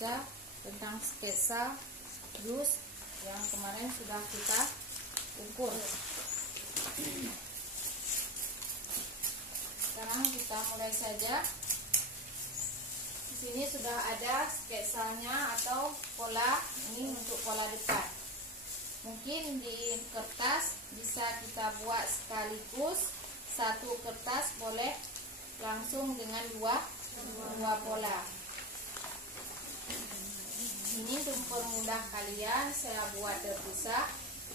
saja tentang sketsa jus yang kemarin sudah kita ukur. Sekarang kita mulai saja. Di sini sudah ada sketsanya atau pola, ini untuk pola depan. Mungkin di kertas bisa kita buat sekaligus, satu kertas boleh langsung dengan dua pola. Ini untuk mempermudah kalian, saya buat terpisah.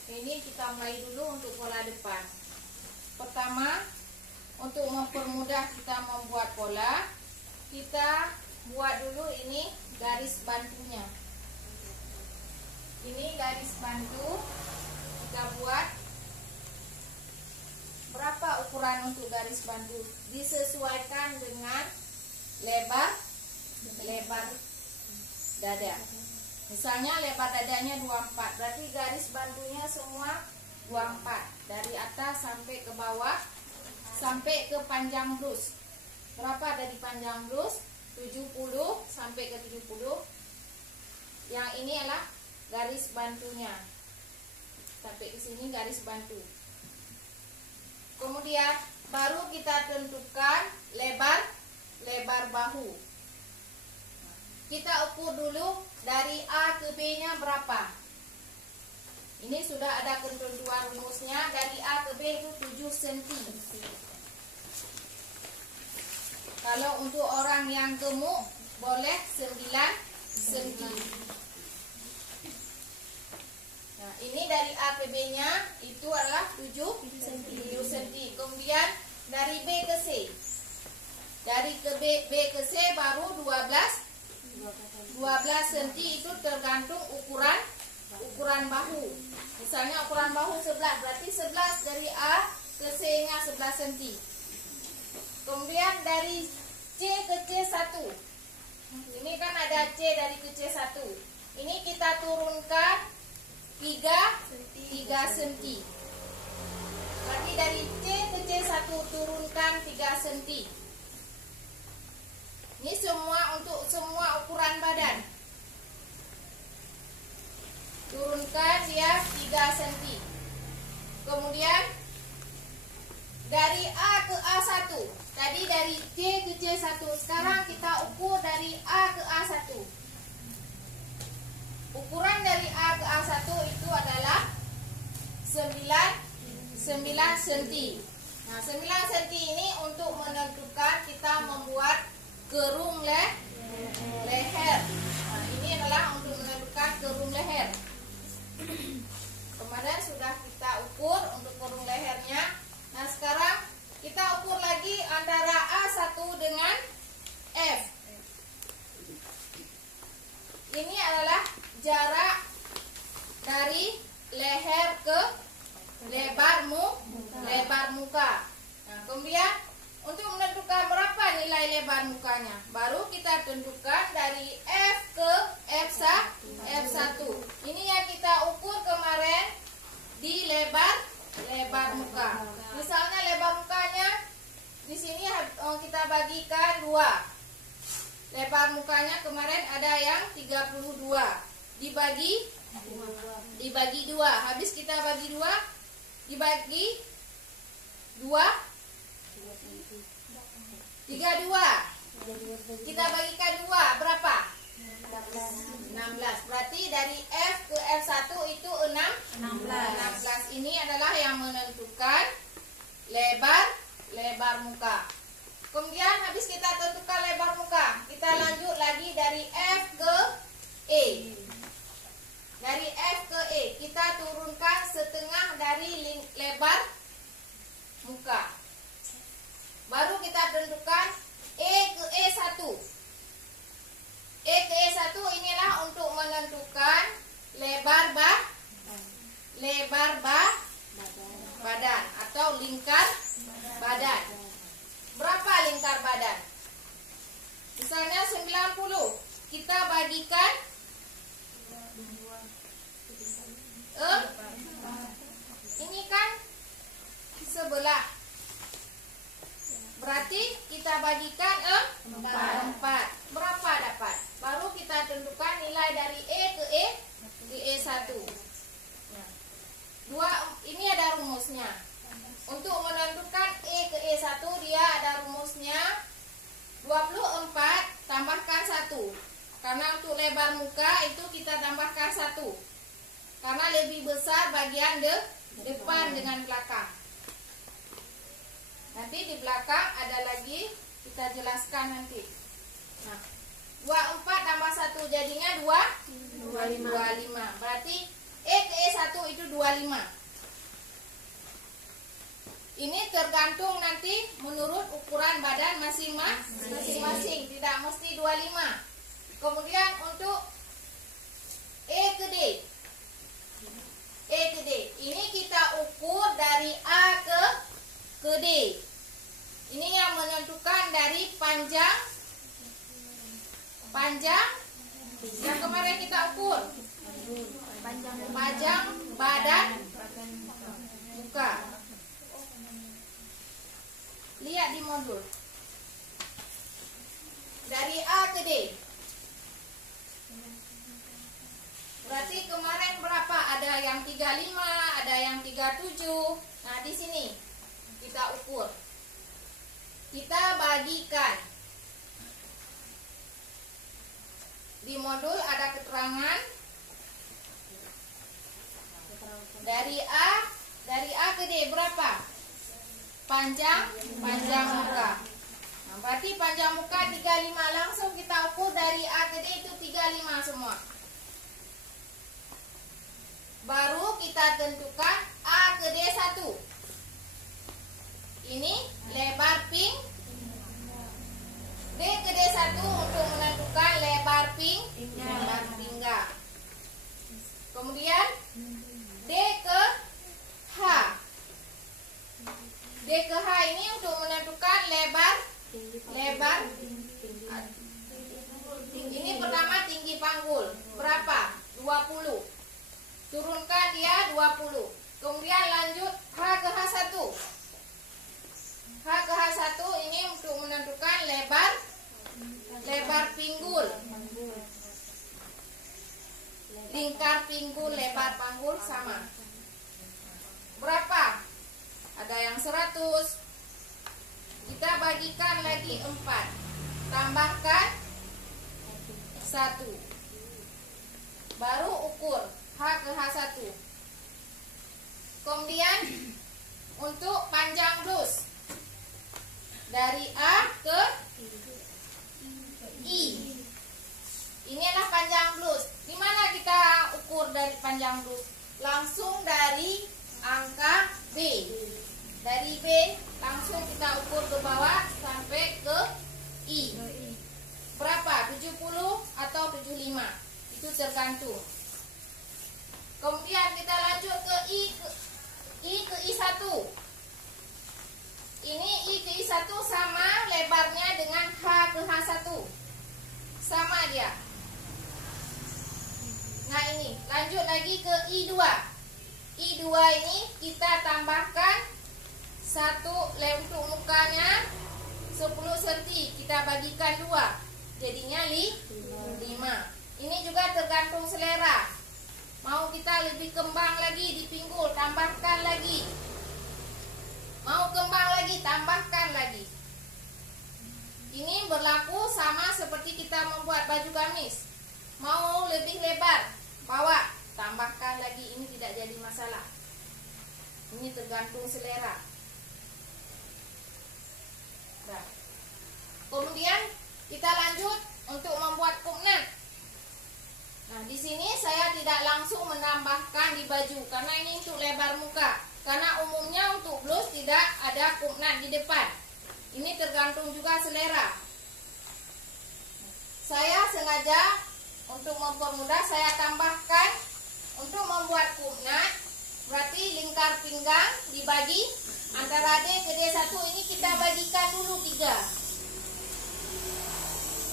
Ini kita mulai dulu untuk pola depan. Pertama, untuk mempermudah kita membuat pola, kita buat dulu ini garis bantunya. Ini garis bantu, kita buat. Berapa ukuran untuk garis bantu? Disesuaikan dengan lebar dada. Misalnya lebar dadanya 24, berarti garis bantunya semua 24. Dari atas sampai ke bawah, sampai ke panjang blus. Berapa dari panjang blus? 70 sampai ke 70. Yang ini adalah garis bantunya. Sampai ke sini garis bantu. Kemudian baru kita tentukan lebar bahu. Kita ukur dulu dari A ke B nya berapa. Ini sudah ada ketentuan rumusnya. Dari A ke B itu 7 cm. Kalau untuk orang yang gemuk boleh 9 cm. Nah, ini dari A ke B nya itu adalah 7 cm. Kemudian dari B ke C. Dari ke B ke C baru 12 cm, itu tergantung ukuran bahu. Misalnya ukuran bahu 11, berarti 11 dari A ke C nya 11 cm. Kemudian dari C ke C1. Ini kan ada C dari ke C1. Ini kita turunkan 3 cm. Berarti dari C ke C1 turunkan 3 cm. Ini semua untuk semua ukuran badan. Turunkan dia 3 cm. Kemudian dari A ke A1. Tadi dari C ke C1. Sekarang kita ukur dari A ke A1. Ukuran dari A ke A1 itu adalah 9 cm. Nah, 9 cm ini untuk menentukan kita membuat kerung leher. Nah, ini adalah untuk menentukan kerung leher. Kemarin sudah kita ukur untuk kerung lehernya. Nah, sekarang kita ukur lagi antara A1 dengan F. Ini adalah jarak dari leher ke lebar muka. Nah, kemudian untuk menentukan berapa nilai lebar mukanya, baru kita tentukan dari F ke F1. Ini yang kita ukur kemarin di lebar muka. Misalnya lebar mukanya di sini kita bagikan 2. Lebar mukanya kemarin ada yang 32. Dibagi 2. Habis kita bagi 2, dibagi 2 32. Kita bagikan 2 berapa? 16. Berarti dari F ke F1 itu 16. Ini adalah yang menentukan lebar muka. Kemudian habis kita tentukan lebar muka, kita lanjut lagi dari F ke E. Dari F ke E kita turunkan setengah dari lebar muka. Baru kita tentukan E ke E1. E ke E1 inilah untuk menentukan lebar badan atau lingkar badan. Berapa lingkar badan? Misalnya 90. Kita bagikan ini kan sebelah. Berarti kita bagikan 4. Berapa dapat? baru kita tentukan nilai dari E ke E1. Ini ada rumusnya. Untuk menentukan E ke E1 dia ada rumusnya 24 tambahkan 1. Karena untuk lebar muka itu kita tambahkan 1. Karena lebih besar bagian depan dengan belakang. Nanti di belakang ada lagi, kita jelaskan nanti. Nah, 24 tambah 1 jadinya 25. Berarti E ke E1 itu 25. Ini tergantung nanti menurut ukuran badan masing-masing. Tidak mesti 25. Kemudian untuk E ke D. Ini kita ukur dari A ke D. Ini yang menentukan dari panjang yang kemarin kita ukur. Panjang badan muka. Lihat di modul. Dari A ke D. Berarti kemarin berapa? Ada yang 35, ada yang 37. Nah, di sini kita ukur. Kita bagikan. Di modul ada keterangan dari A ke D berapa? Panjang muka. Nah, berarti panjang muka 35, langsung kita ukur dari A ke D itu 35 semua. Baru kita tentukan A ke D1. Ini lebar D ke D1 untuk menentukan lebar pinggang. Kemudian D ke H. D ke H ini untuk menentukan lebar. Ini pertama tinggi panggul. Berapa? 20. Turunkan dia 20. Kemudian lanjut H ke H1. H ke H1 ini untuk menentukan lebar pinggul. Lingkar pinggul, lebar panggul sama. Berapa? Ada yang 100. Kita bagikan lagi 4. Tambahkan 1. Baru ukur H ke H1. Kemudian untuk panjang blus dari A ke I. Inilah panjang blus. Di mana kita ukur dari panjang blus? Langsung dari angka B. Dari B langsung kita ukur ke bawah sampai ke I. Berapa? 70 atau 75? Itu tergantung. Kemudian kita lanjut ke I ke I1. Ini I ke I1 sama lebarnya dengan H ke H1. Sama dia. Nah, ini lanjut lagi ke I2. I2 ini kita tambahkan 1 untuk mukanya 10 cm. Kita bagikan 2. Jadinya 5. Ini juga tergantung selera. Mau kita lebih kembang lagi di pinggul, tambahkan lagi. Mau kembang lagi, tambahkan lagi. Ini berlaku sama seperti kita membuat baju gamis. Mau lebih lebar, bawa, tambahkan lagi. Ini tidak jadi masalah. Ini tergantung selera. Nah, kemudian kita lanjut untuk membuat kumnat. Nah, di sini saya tidak langsung menambahkan di baju karena ini untuk lebar muka. Karena umumnya untuk blus tidak ada kumnat di depan. Ini tergantung juga selera. Saya sengaja untuk mempermudah saya tambahkan untuk membuat kumnat. Berarti lingkar pinggang dibagi antara D ke D1 ini kita bagikan dulu 3.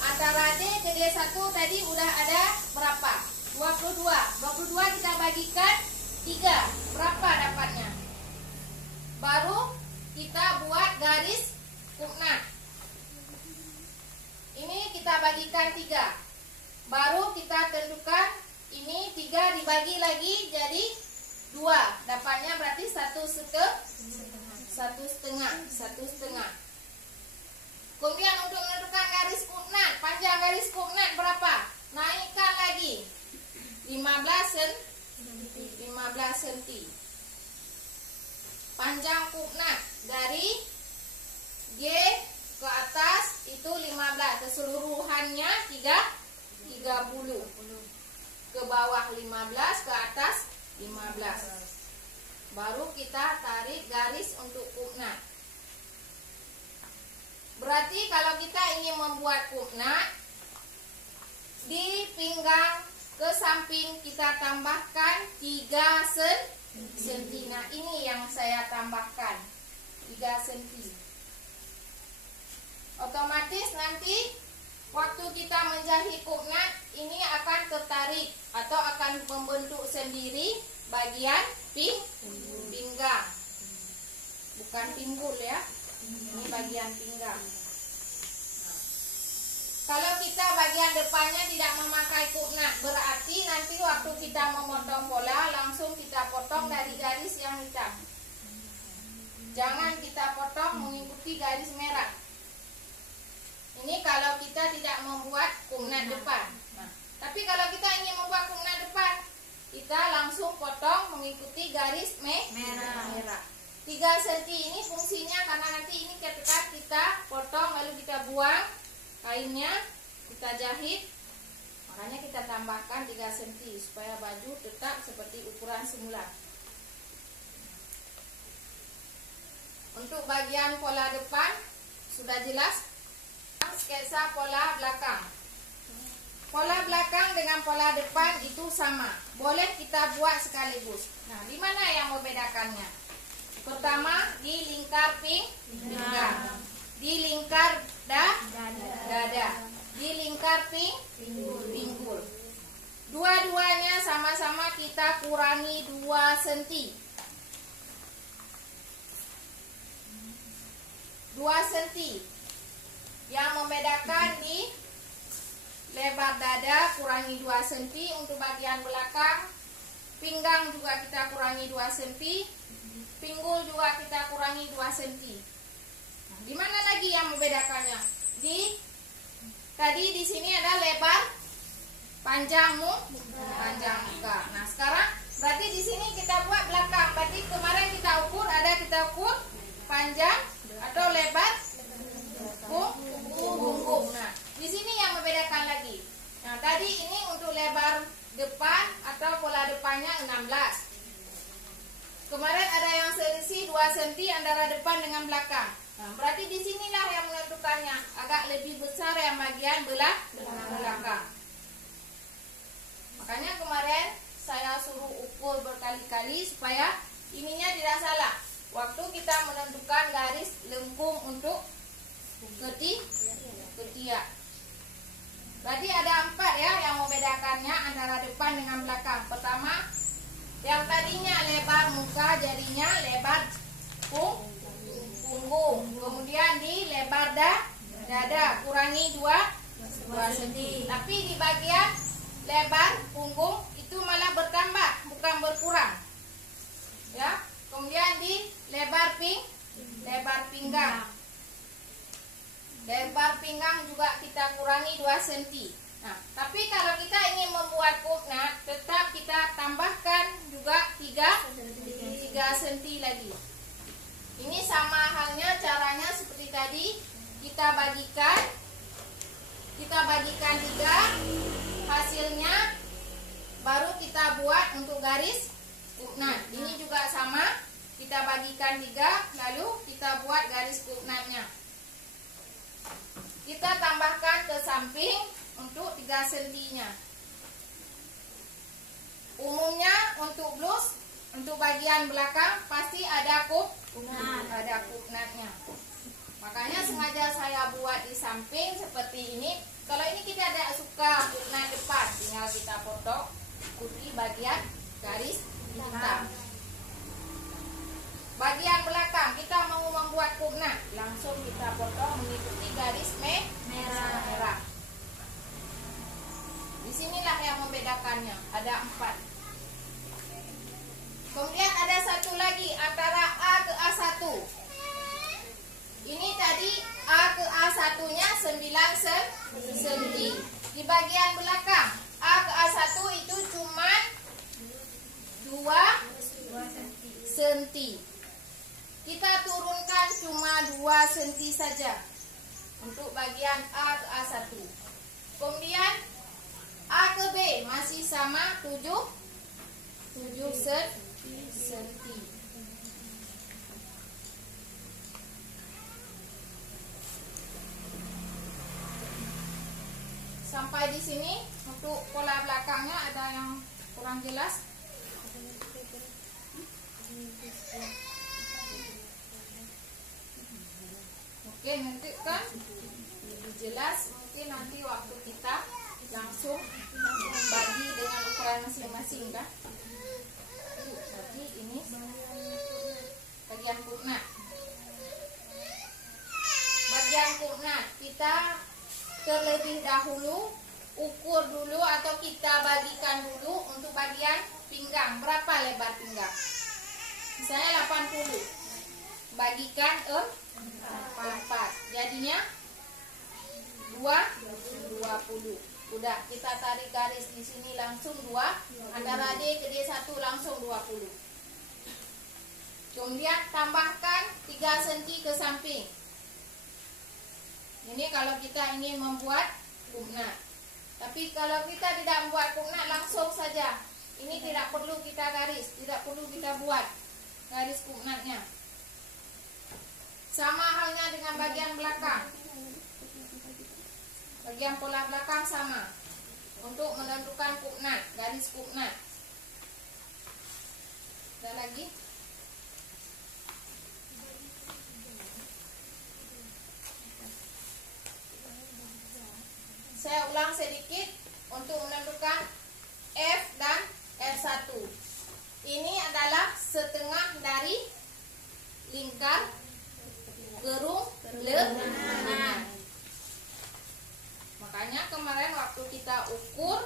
Antara D ke D1 tadi udah ada berapa? 22. 22 kita bagikan 3. Berapa dapatnya? Baru kita buat garis kumnat. Ini kita bagikan 3. baru kita tentukan ini 3 dibagi lagi jadi 2. Dapatnya berarti 1,5. Kemudian untuk menentukan garis koordinat, panjang garis koordinat berapa? Naikkan lagi 15 cm. Panjang koordinat dari G ke atas itu 15, keseluruhannya 30. Ke bawah 15, ke atas 15. Baru kita tarik garis untuk koordinat. Berarti kalau kita ingin membuat koordinat, di pinggang ke samping kita tambahkan 3 cm. Nah, ini yang saya tambahkan 3 cm. Otomatis nanti waktu kita menjahit koordinat ini akan tertarik atau akan membentuk sendiri bagian pinggang. Bukan pinggul ya. Ini bagian pinggang. Nah, kalau kita bagian depannya tidak memakai koordinat, berarti nanti waktu kita memotong pola langsung kita potong dari garis yang hitam. Jangan kita potong mengikuti garis merah. Ini kalau kita tidak membuat koordinat depan. Nah, tapi kalau kita ingin membuat koordinat depan, kita langsung potong mengikuti garis merah. 3 cm ini fungsinya karena nanti ini ketika kita potong lalu kita buang kainnya, kita jahit, makanya kita tambahkan 3 cm supaya baju tetap seperti ukuran semula. Untuk bagian pola depan sudah jelas. Sketsa pola belakang. Pola belakang dengan pola depan itu sama. Boleh kita buat sekaligus. Nah, di mana yang membedakannya? Pertama, di lingkar pinggang. Di lingkar dada. Di lingkar pinggul. Dua-duanya sama-sama kita kurangi 2 cm. 2 cm. Yang membedakan di lebar dada kurangi 2 cm untuk bagian belakang, pinggang juga kita kurangi 2 cm, pinggul juga kita kurangi 2 cm. Nah, di mana lagi yang membedakannya? Tadi di sini ada lebar panjang muka. Nah, sekarang berarti di sini kita buat belakang. Berarti kemarin kita ukur panjang atau lebar punggung. Nah, di sini yang membedakan lagi. Nah, tadi ini untuk lebar depan atau pola depannya 16. Kemarin ada yang selisih 2 cm antara depan dengan belakang. Nah, berarti di sinilah yang menentukannya. Agak lebih besar yang bagian belakang. Makanya kemarin saya suruh ukur berkali-kali supaya ininya tidak salah. Waktu kita menentukan garis lengkung untuk ketiak. Berarti ada 4 ya yang membedakannya antara depan dengan belakang. Pertama, yang tadinya lebar muka jadinya lebar punggung. Kemudian di lebar dada kurangi 2 cm. Tapi di bagian lebar punggung itu malah bertambah, bukan berkurang. Ya. Kemudian di lebar pinggang. Lebar pinggang juga kita kurangi 2 cm. Nah, tapi kalau kita ingin membuat koordinat, tetap kita tambahkan juga 3 cm lagi. Ini sama halnya caranya seperti tadi. Kita bagikan 3, hasilnya baru kita buat untuk garis koordinat. Ini juga sama. Kita bagikan 3, lalu kita buat garis koordinatnya. Kita tambahkan ke samping untuk 3 cm-nya. Umumnya untuk blus, untuk bagian belakang pasti ada koordinatnya. Makanya sengaja saya buat di samping seperti ini. Kalau ini kita tidak suka koordinat depan, tinggal kita potong ikuti bagian garis hitam. Bagian belakang kita mau membuat koordinat, langsung kita potong mengikuti garis merah. Di Disinilah yang membedakannya. Ada 4. Kemudian ada satu lagi antara A ke A1. Ini tadi A ke A1-nya 9 senti. Di bagian belakang A ke A1 itu cuma 2 senti. Kita turunkan cuma 2 senti saja untuk bagian A ke A1. Kemudian A ke B masih sama 7 senti. Sampai di sini. Untuk pola belakangnya ada yang kurang jelas. Oke, nanti kan lebih jelas. Mungkin nanti waktu kita langsung bagi dengan ukuran masing-masing kan. Jadi ini bagian kurnat. Bagian kurnat kita terlebih dahulu ukur dulu atau kita bagikan dulu untuk bagian pinggang. Berapa lebar pinggang? Misalnya 80. Bagikan 4. Jadinya 20. Udah, kita tarik garis di sini langsung 2. Antara D ke D1 langsung 20. Kemudian tambahkan 3 cm ke samping. Ini kalau kita ingin membuat kurnat. Tapi kalau kita tidak membuat kurnat, langsung saja. Ini tidak perlu kita garis, tidak perlu kita buat garis kurnatnya. Sama halnya dengan bagian belakang. Bagian pola belakang sama. Untuk menentukan kurnat, garis kurnat. Ada lagi? Saya ulang sedikit untuk menentukan F dan F1. Ini adalah setengah dari lingkar gerung lengan. Makanya kemarin waktu kita ukur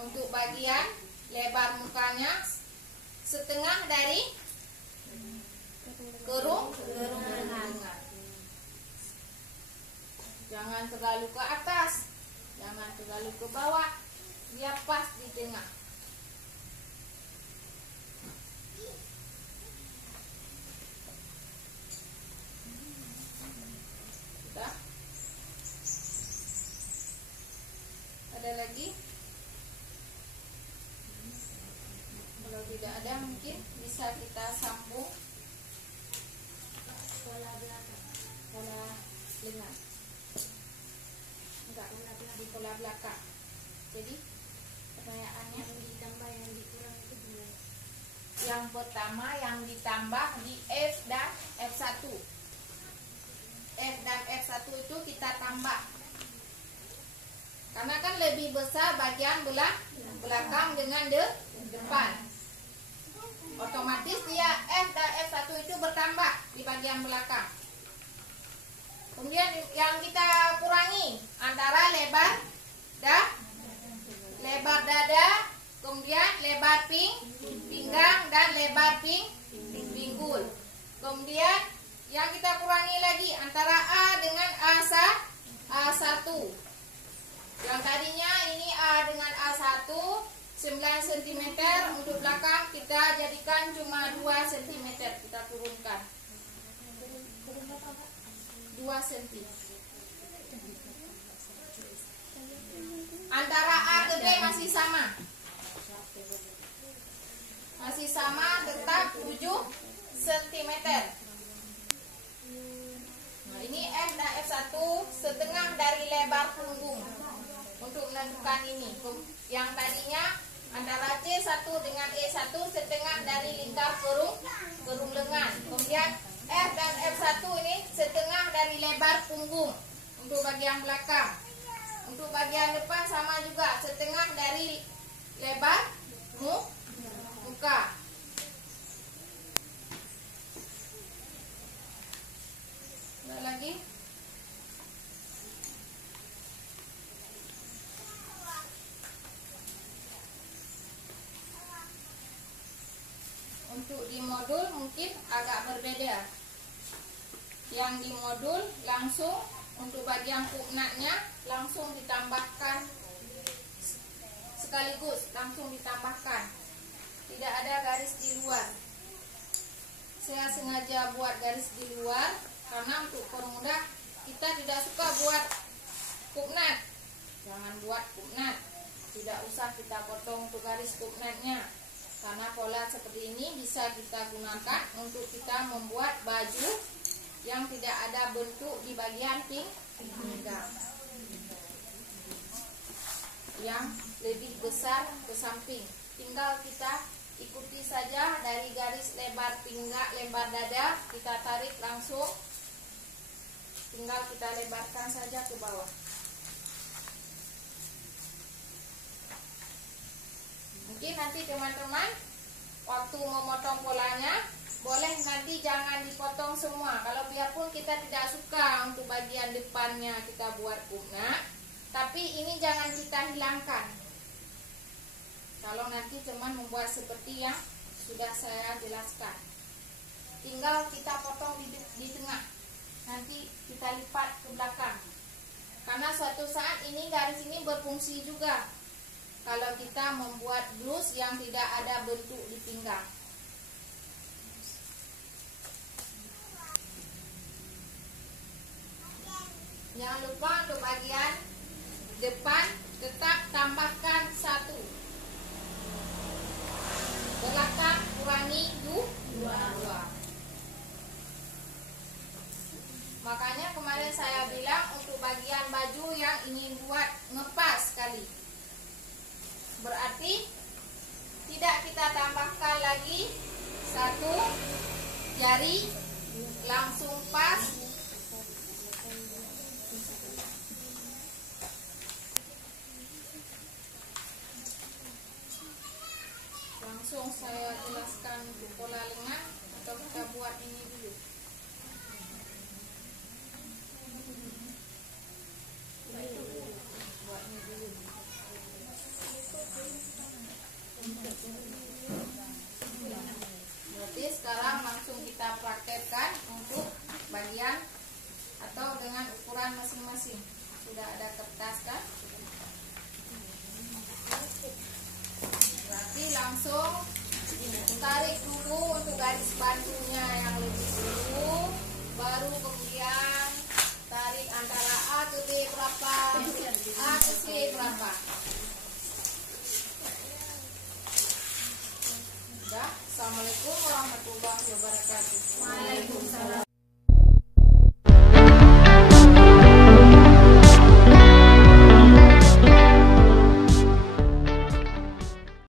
untuk bagian lebar mukanya setengah dari gerung lengan. Jangan terlalu ke atas. Jangan terlalu ke bawah, dia pas di tengah. Sudah? Ada lagi? Kalau tidak ada mungkin bisa kita sambung pola belakang, pola lengan. Di pola belakang. Jadi pertanyaannya ditambah yang dikurang itu gimana? Yang pertama yang ditambah di F dan F1. F dan F1 itu kita tambah. Karena kan lebih besar bagian belakang dengan depan. Otomatis dia F dan F1 itu bertambah di bagian belakang. Kemudian yang kita kurangi antara lebar dada, kemudian lebar pinggang dan lebar pinggul. Kemudian yang kita kurangi lagi antara A dengan A1. Yang tadinya ini A dengan A1 9 cm, untuk belakang kita jadikan cuma 2 cm, kita turunkan 2 cm. Antara A ke B masih sama. Masih sama, tetap 7 cm. Nah, ini F dan F1 setengah dari lebar punggung. Untuk menentukan ini, yang tadinya antara C1 dengan E1 setengah dari lingkar gerung lengan. Kemudian F dan F1 ini setengah dari lebar punggung untuk bagian belakang. Untuk bagian depan sama juga, setengah dari lebar muka. Ada lagi? mungkin agak berbeda. Yang di modul langsung untuk bagian puknatnya langsung ditambahkan sekaligus, langsung ditambahkan, tidak ada garis di luar. Saya sengaja buat garis di luar karena untuk permudah kita tidak suka buat puknat. Jangan buat puknat, tidak usah kita potong untuk garis puknatnya, karena pola seperti ini bisa kita gunakan untuk kita membuat baju yang tidak ada bentuk di bagian pinggang, yang lebih besar ke samping. Tinggal kita ikuti saja dari garis lebar pinggang, lebar dada, kita tarik langsung, tinggal kita lebarkan saja ke bawah. Mungkin nanti teman-teman waktu memotong polanya boleh nanti jangan dipotong semua. Kalau biarpun kita tidak suka untuk bagian depannya kita buat puknat, tapi ini jangan kita hilangkan. Kalau nanti teman membuat seperti yang sudah saya jelaskan, tinggal kita potong di tengah, nanti kita lipat ke belakang. Karena suatu saat ini garis ini berfungsi juga kalau kita membuat blus yang tidak ada bentuk di pinggang. Jangan lupa untuk bagian depan tetap tambahkan 1, belakang kurangi 2. Makanya kemarin saya bilang untuk bagian baju yang ingin buat ngepas sekali, berarti tidak kita tambahkan lagi 1 jari, langsung pas. Langsung saya jelaskan untuk pola lengan, atau kita buat ini dulu. Buatnya dulu. Berarti sekarang langsung kita praktekkan untuk bagian atau dengan ukuran masing-masing. Sudah ada kertas kan? Berarti langsung